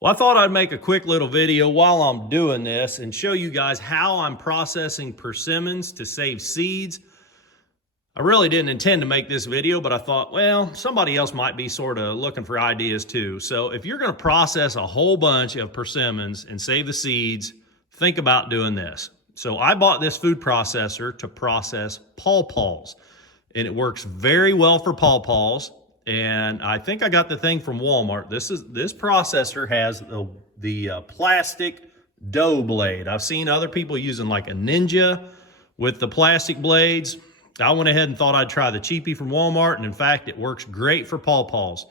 Well, I thought I'd make a quick little video while I'm doing this and show you guys how I'm processing persimmons to save seeds. I really didn't intend to make this video, but I thought, well, somebody else might be sort of looking for ideas too. So if you're going to process a whole bunch of persimmons and save the seeds, think about doing this. So I bought this food processor to process pawpaws, and it works very well for pawpaws. And I think I got the thing from Walmart. This processor has the plastic dough blade. I've seen other people using like a Ninja with the plastic blades. I went ahead and thought I'd try the cheapie from Walmart, and in fact, it works great for pawpaws.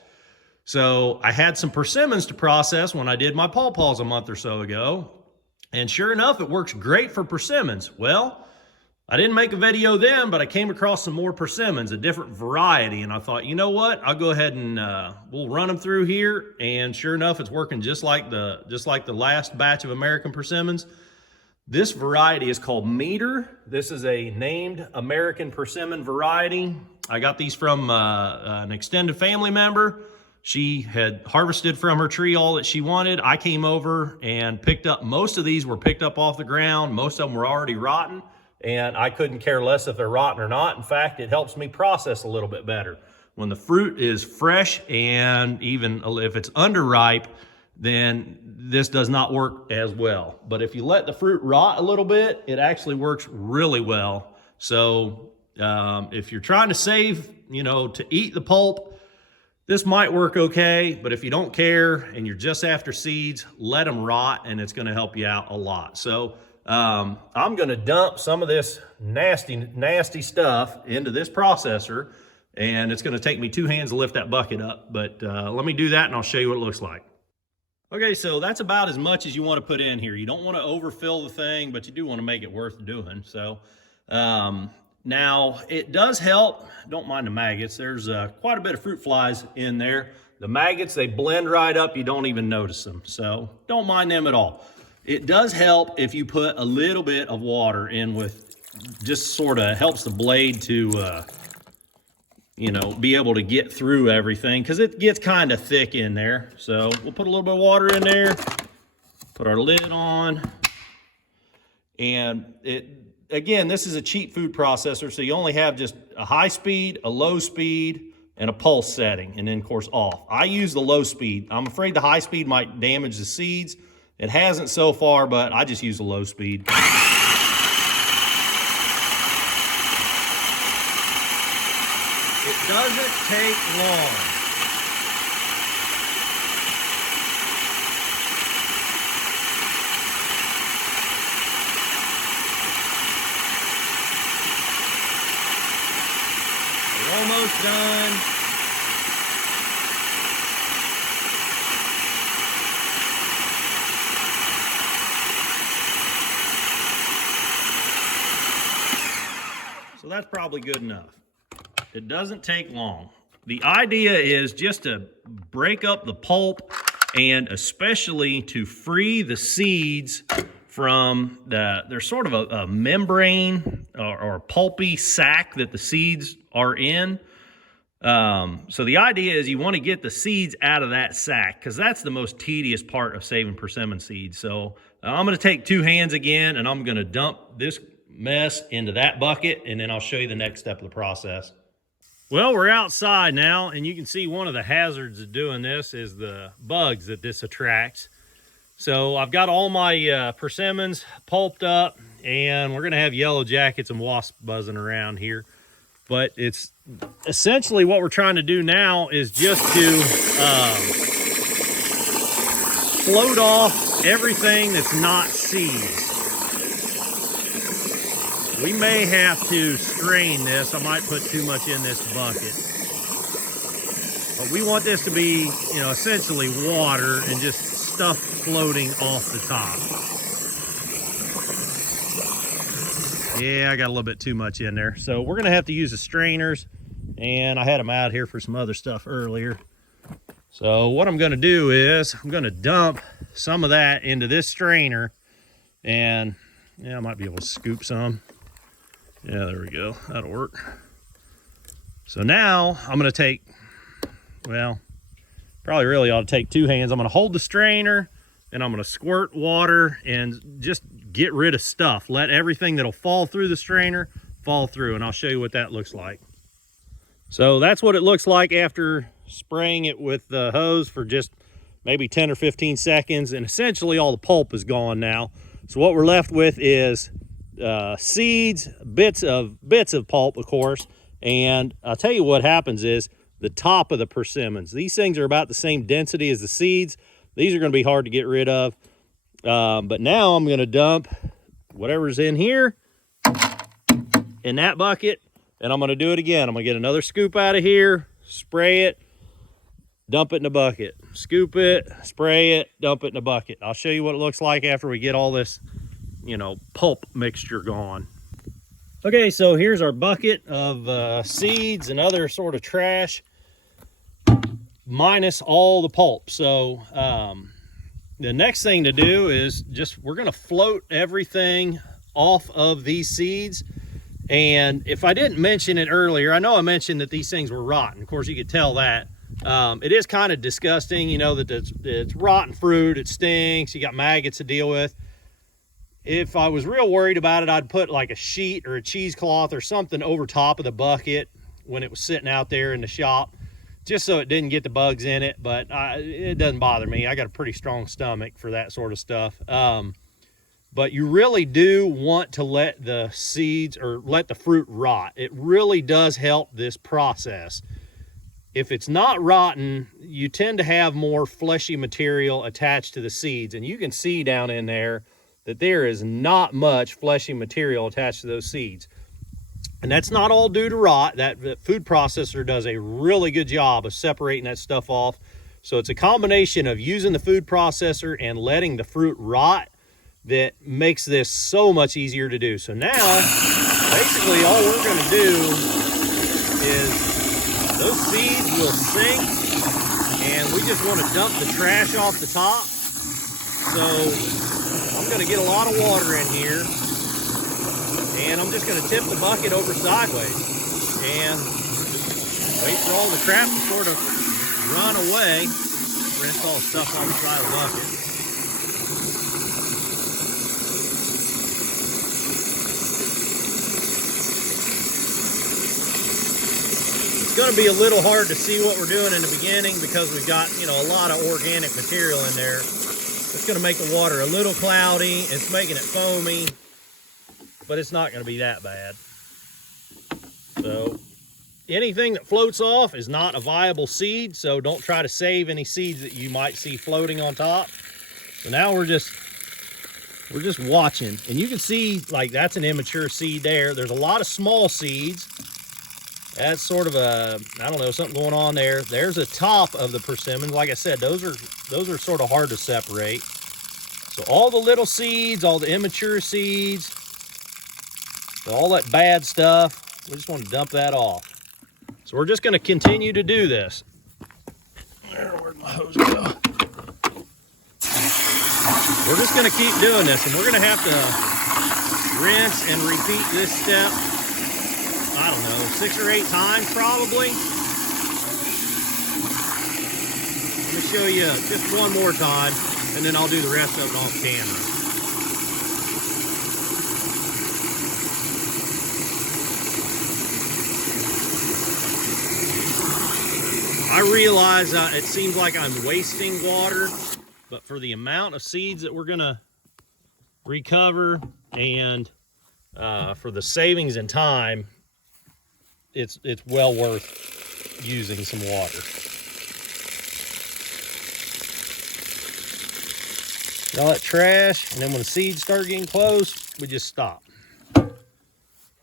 So I had some persimmons to process when I did my pawpaws a month or so ago, and sure enough, it works great for persimmons. Well, I didn't make a video then, but I came across some more persimmons, a different variety, and I thought, you know what? I'll go ahead and we'll run them through here, and sure enough, it's working just like the last batch of American persimmons. This variety is called Meader. This is a named American persimmon variety. I got these from an extended family member. She had harvested from her tree all that she wanted. I came over and picked up, most of these were picked up off the ground. Most of them were already rotten, and I couldn't care less if they're rotten or not. In fact, it helps me process a little bit better. When the fruit is fresh, and even if it's underripe, then this does not work as well. But if you let the fruit rot a little bit, it actually works really well. So if you're trying to save, to eat the pulp, this might work okay. But if you don't care and you're just after seeds, let them rot, and it's going to help you out a lot. So I'm going to dump some of this nasty stuff into this processor, and it's going to take me 2 hands to lift that bucket up. But let me do that, and I'll show you what it looks like. Okay, so that's about as much as you want to put in here. You don't want to overfill the thing, but you do want to make it worth doing. So now it does help. Don't mind the maggots. There's quite a bit of fruit flies in there. The maggots, they blend right up. You don't even notice them. So don't mind them at all. It does help if you put a little bit of water in with, just sort of helps the blade to, be able to get through everything, because it gets kind of thick in there. So we'll put a little bit of water in there, put our lid on, and again, this is a cheap food processor, so you only have just a high speed, a low speed, and a pulse setting, and then of course off. I use the low speed. I'm afraid the high speed might damage the seeds. It hasn't so far, but I just use the low speed. It doesn't take long. We're almost done. So that's probably good enough. It doesn't take long. The idea is just to break up the pulp, and especially to free the seeds from there's sort of a membrane or pulpy sac that the seeds are in. So the idea is you want to get the seeds out of that sac, because that's the most tedious part of saving persimmon seeds. So I'm going to take 2 hands again, and I'm going to dump this mess into that bucket, and then I'll show you the next step of the process. Well, we're outside now, and you can see one of the hazards of doing this is the bugs that this attracts. So I've got all my persimmons pulped up, and we're gonna have yellow jackets and wasps buzzing around here. But it's essentially what we're trying to do now is just to float off everything that's not seeds. We may have to strain this. I might put too much in this bucket. But we want this to be, essentially water and just stuff floating off the top. Yeah, I got a little bit too much in there. So we're gonna have to use the strainers, and I had them out here for some other stuff earlier. So what I'm gonna do is I'm gonna dump some of that into this strainer, and I might be able to scoop some. Yeah, there we go. That'll work. So now I'm going to take, probably really ought to take 2 hands. I'm going to hold the strainer and I'm going to squirt water and just get rid of stuff. Let everything that'll fall through the strainer fall through, and I'll show you what that looks like. So that's what it looks like after spraying it with the hose for just maybe 10 or 15 seconds, and essentially all the pulp is gone now. So what we're left with is seeds, bits of pulp, of course. And I'll tell you what happens is the top of the persimmons. These things are about the same density as the seeds. These are going to be hard to get rid of. But now I'm going to dump whatever's in here in that bucket, and I'm going to do it again. I'm going to get another scoop out of here, spray it, dump it in a bucket. Scoop it, spray it, dump it in a bucket. I'll show you what it looks like after we get all this, you know, pulp mixture gone. Okay, so here's our bucket of seeds and other sort of trash, minus all the pulp. So the next thing to do is we're going to float everything off of these seeds. And if I didn't mention it earlier, I know I mentioned that these things were rotten. Of course, you could tell that. It is kind of disgusting, you know, that it's rotten fruit, it stinks, you got maggots to deal with. If I was real worried about it, I'd put like a sheet or a cheesecloth or something over top of the bucket when it was sitting out there in the shop, just so it didn't get the bugs in it. But it doesn't bother me. I got a pretty strong stomach for that sort of stuff. But you really do want to let the seeds or let the fruit rot. It really does help this process. If it's not rotten, you tend to have more fleshy material attached to the seeds. And you can see down in there that there is not much fleshy material attached to those seeds. And that's not all due to rot. That food processor does a really good job of separating that stuff off. So it's a combination of using the food processor and letting the fruit rot that makes this so much easier to do. So now, basically all we're gonna do is those seeds will sink, and we just wanna dump the trash off the top. So I'm gonna get a lot of water in here, and I'm just gonna tip the bucket over sideways and wait for all the crap to sort of run away. Rinse all the stuff on the side of the bucket. It's going to be a little hard to see what we're doing in the beginning because we've got, you know, a lot of organic material in there. It's going to make the water a little cloudy. It's making it foamy, but it's not going to be that bad. So anything that floats off is not a viable seed, so don't try to save any seeds that you might see floating on top. So now we're just watching, and you can see like that's an immature seed there. There's a lot of small seeds. That's sort of a, I don't know, something going on there. There's a top of the persimmons. Like I said, those are sort of hard to separate. So all the little seeds, all the immature seeds, all that bad stuff, we just want to dump that off. So we're just going to continue to do this. Where'd my hose go? We're just going to keep doing this, and we're going to have to rinse and repeat this step, I don't know, 6 or 8 times probably. Let me show you just one more time, and then I'll do the rest of it off camera. I realize it seems like I'm wasting water, but for the amount of seeds that we're gonna recover and for the savings in time, it's well worth using some water. All that trash, and then when the seeds start getting close, we just stop.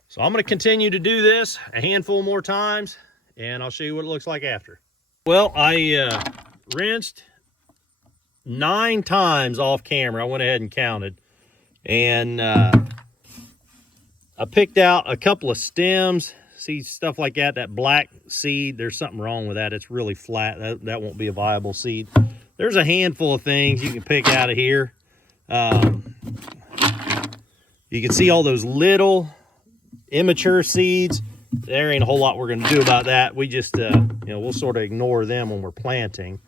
So I'm gonna continue to do this a handful more times, and I'll show you what it looks like after. Well, I rinsed 9 times off camera. I went ahead and counted, and I picked out a couple of stems. See, stuff like that, that black seed, there's something wrong with that. It's really flat. That won't be a viable seed. There's a handful of things you can pick out of here. You can see all those little immature seeds. There ain't a whole lot we're going to do about that. We just, you know, we'll sort of ignore them when we're planting.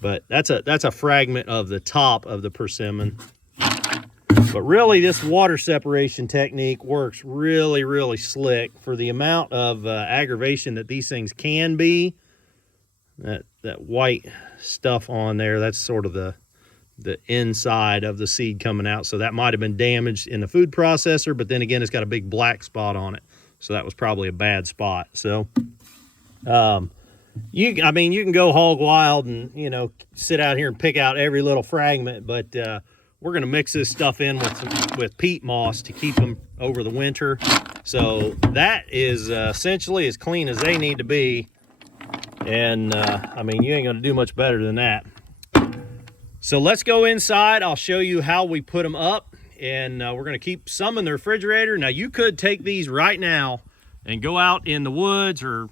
But that's a fragment of the top of the persimmon. But really, this water separation technique works really, really slick for the amount of aggravation that these things can be. That white stuff on there, that's sort of the inside of the seed coming out. So that might have been damaged in the food processor, but then again, it's got a big black spot on it. So that was probably a bad spot. So, you can go hog wild and, you know, sit out here and pick out every little fragment, but we're going to mix this stuff in with peat moss to keep them over the winter. So that is essentially as clean as they need to be. And I mean, you ain't going to do much better than that. So let's go inside. I'll show you how we put them up, and we're going to keep some in the refrigerator. Now, you could take these right now and go out in the woods, or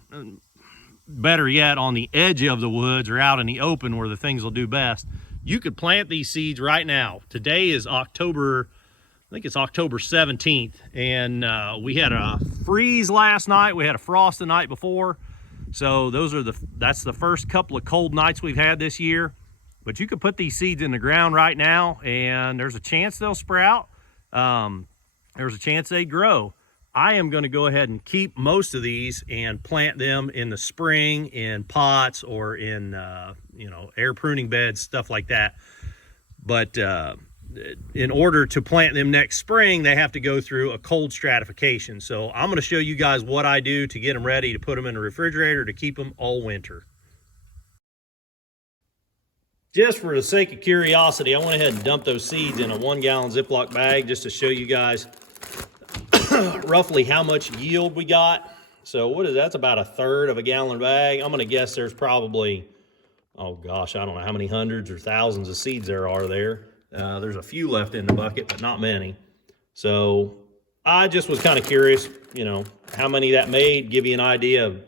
better yet, on the edge of the woods or out in the open where the things will do best. You could plant these seeds right now. Today is October 17th, and we had a freeze last night. We had a frost the night before. So that's the first couple of cold nights we've had this year. But you could put these seeds in the ground right now, and there's a chance they'll sprout. There's a chance they grow. I am going to go ahead and keep most of these and plant them in the spring in pots or in air pruning beds, stuff like that. But in order to plant them next spring, they have to go through a cold stratification. So I'm going to show you guys what I do to get them ready to put them in the refrigerator to keep them all winter. Just for the sake of curiosity, I went ahead and dumped those seeds in a 1-gallon Ziploc bag just to show you guys roughly how much yield we got. So that's about 1/3 of a gallon bag. I'm going to guess there's probably, oh gosh, I don't know how many hundreds or thousands of seeds there are there. There's a few left in the bucket, but not many. So I just was kind of curious, you know, how many that made, give you an idea of,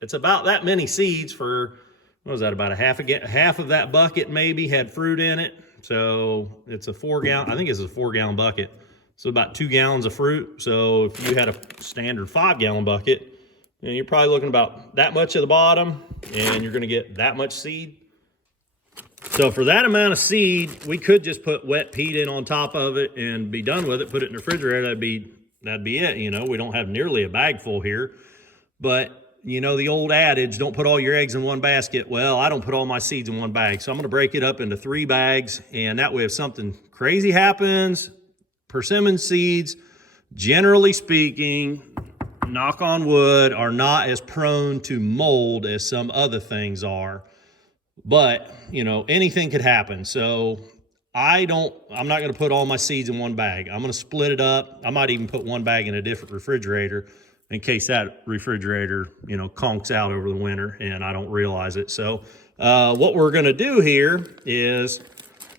it's about that many seeds for, what was that, about half of that bucket maybe had fruit in it. So it's a 4-gallon, I think it's a 4-gallon bucket. So about 2 gallons of fruit. So if you had a standard 5-gallon bucket, you're probably looking about that much at the bottom, and you're going to get that much seed. So for that amount of seed, we could just put wet peat in on top of it and be done with it, put it in the refrigerator. That'd be it. You know, we don't have nearly a bag full here. But, you know, the old adage, don't put all your eggs in one basket. Well, I don't put all my seeds in one bag. So I'm going to break it up into 3 bags. And that way, if something crazy happens, persimmon seeds, generally speaking, knock on wood, are not as prone to mold as some other things are. But, you know, anything could happen. So I'm not going to put all my seeds in one bag. I'm going to split it up. I might even put one bag in a different refrigerator in case that refrigerator, you know, conks out over the winter and I don't realize it. So what we're going to do here is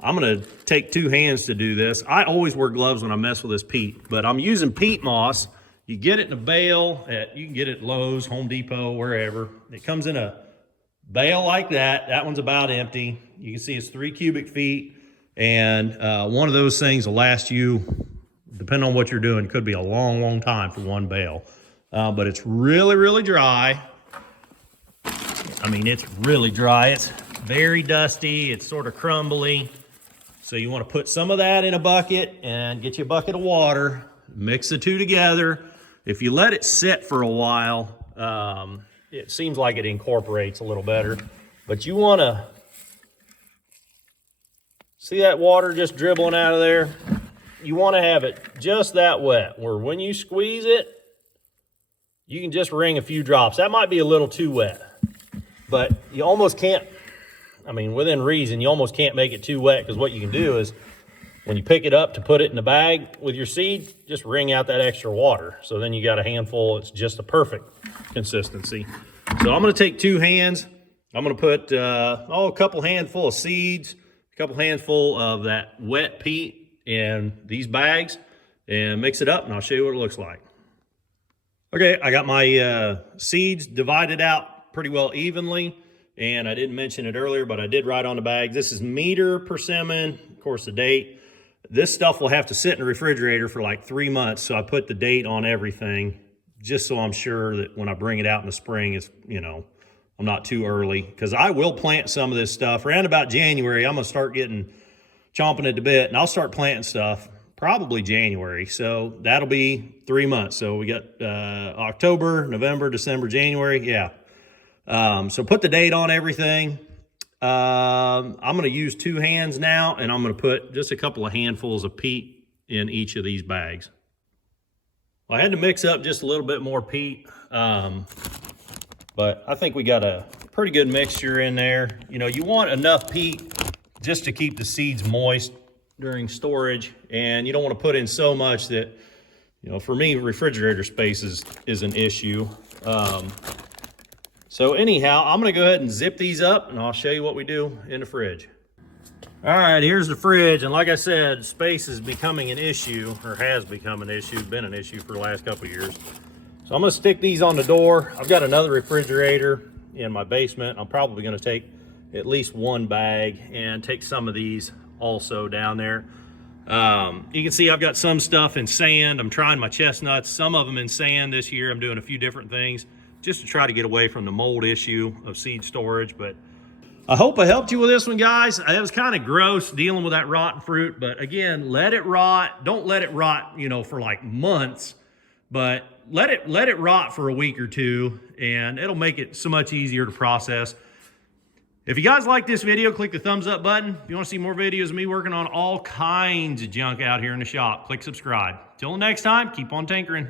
I'm going to take 2 hands to do this. I always wear gloves when I mess with this peat, but I'm using peat moss. You get it in a bale you can get it at Lowe's, Home Depot, wherever. It comes in a bale like that. That one's about empty. You can see it's 3 cubic feet. And one of those things will last you, depending on what you're doing, could be a long, long time for one bale. But it's really, really dry. I mean, it's really dry. It's very dusty. It's sort of crumbly. So you want to put some of that in a bucket and get you a bucket of water. Mix the two together. If you let it sit for a while, it seems like it incorporates a little better. But you want to see that water just dribbling out of there? You want to have it just that wet, where when you squeeze it, you can just wring a few drops. That might be a little too wet, but you almost can't, I mean, within reason, you almost can't make it too wet, because what you can do is when you pick it up to put it in the bag with your seed, just wring out that extra water. So then you got a handful. It's just a perfect consistency. So I'm going to take 2 hands. I'm going to put a couple handful of seeds, a couple handful of that wet peat in these bags, and mix it up, and I'll show you what it looks like. Okay, I got my seeds divided out pretty well evenly, and I didn't mention it earlier, but I did write on the bag. This is Meader Persimmon, of course, the date. This stuff will have to sit in the refrigerator for like 3 months, so I put the date on everything, just so I'm sure that when I bring it out in the spring, it's, you know, I'm not too early, because I will plant some of this stuff. Around about January, I'm going to start chomping at the bit, and I'll start planting stuff probably January. So that'll be 3 months. So we got October, November, December, January. Yeah. So put the date on everything. I'm going to use 2 hands now, and I'm going to put just a couple of handfuls of peat in each of these bags. Well, I had to mix up just a little bit more peat, but I think we got a pretty good mixture in there. You know, you want enough peat just to keep the seeds moist during storage, and you don't want to put in so much that, you know, for me, refrigerator space is an issue. So anyhow, I'm going to go ahead and zip these up, and I'll show you what we do in the fridge. All right, here's the fridge. And like I said, space is becoming an issue, or has become an issue, been an issue for the last couple of years. So I'm going to stick these on the door. I've got another refrigerator in my basement. I'm probably going to take at least 1 bag and take some of these also down there. You can see I've got some stuff in sand. I'm trying my chestnuts, some of them in sand this year. I'm doing a few different things just to try to get away from the mold issue of seed storage. But I hope I helped you with this one, guys. It was kind of gross dealing with that rotten fruit, but again, let it rot. Don't let it rot, you know, for like months, but let it rot for a week or 2, and it'll make it so much easier to process. If you guys like this video, click the thumbs up button. If you want to see more videos of me working on all kinds of junk out here in the shop, click subscribe. Till next time, keep on tinkering.